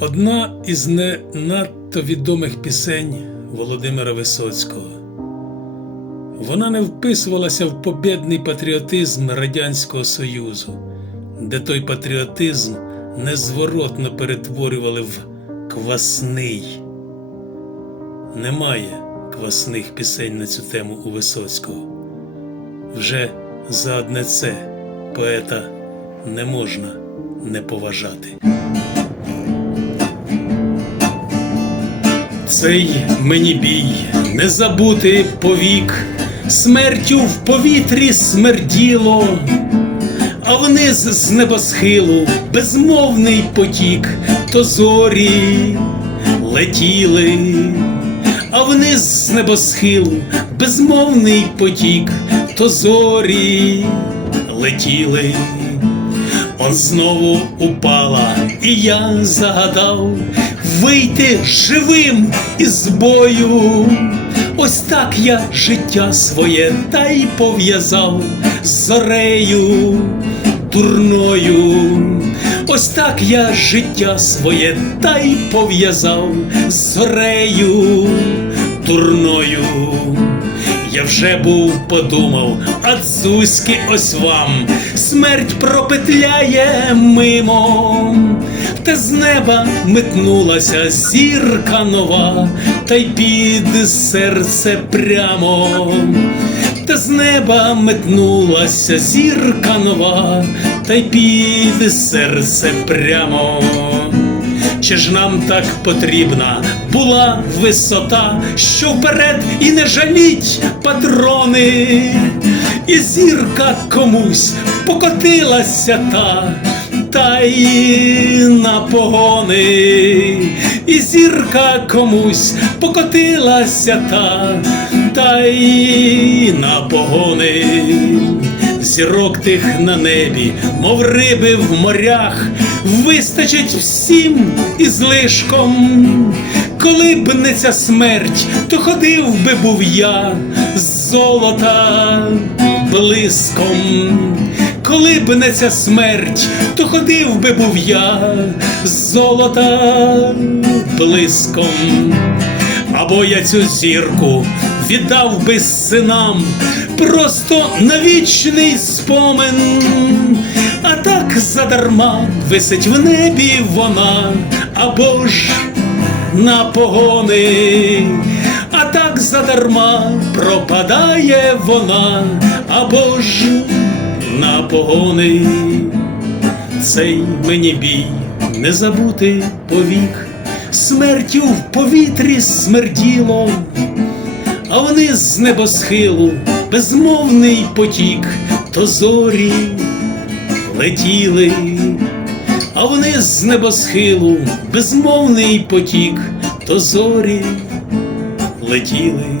Одна із не надто відомих пісень Володимира Висоцького. Вона не вписувалася в побєдний патріотизм Радянського Союзу, де той патріотизм незворотно перетворювали в квасний. Немає квасних пісень на цю тему у Висоцького. Вже за одне це поета не можна не поважати. Цей мені бій. Не забути повік, смертю в повітрі смерділо, а вниз з небосхилу безмовний потік, то зорі летіли, а вниз з небосхилу безмовний потік, то зорі летіли. Он знову упала, і я загадав вийти живим із бою. Ось так я життя своє та й пов'язав з зорею дурною. Ось так я життя своє та й пов'язав з зорею дурною. Я вже був подумав, а дзузьки ось вам смерть пропетляє мимо, та з неба метнулася зірка нова, та й під серце прямо, та з неба метнулася зірка нова, та й під серце прямо. Чи ж нам так потрібна була висота, що вперед і не жаліть патрони, і зірка комусь покотилася та, та й на погони, і зірка комусь покотилася та, та й на погони зірок тих на небі, мов риби в морях, вистачить всім із лишком. Коли б не ця смерть, то ходив би був я з золота блиском. Коли б не ця смерть, то ходив би був я з золота блиском. Або я цю зірку віддав би синам просто на вічний спомин, а так задарма висить в небі вона, або ж на погони, а так задарма пропадає вона, або ж на погони. Цей мені бій не забути повік, смертю в повітрі смерділо, а вниз з небосхилу безмовний потік, то зорі летіли, а вниз з небосхилу безмовний потік, то зорі летіли.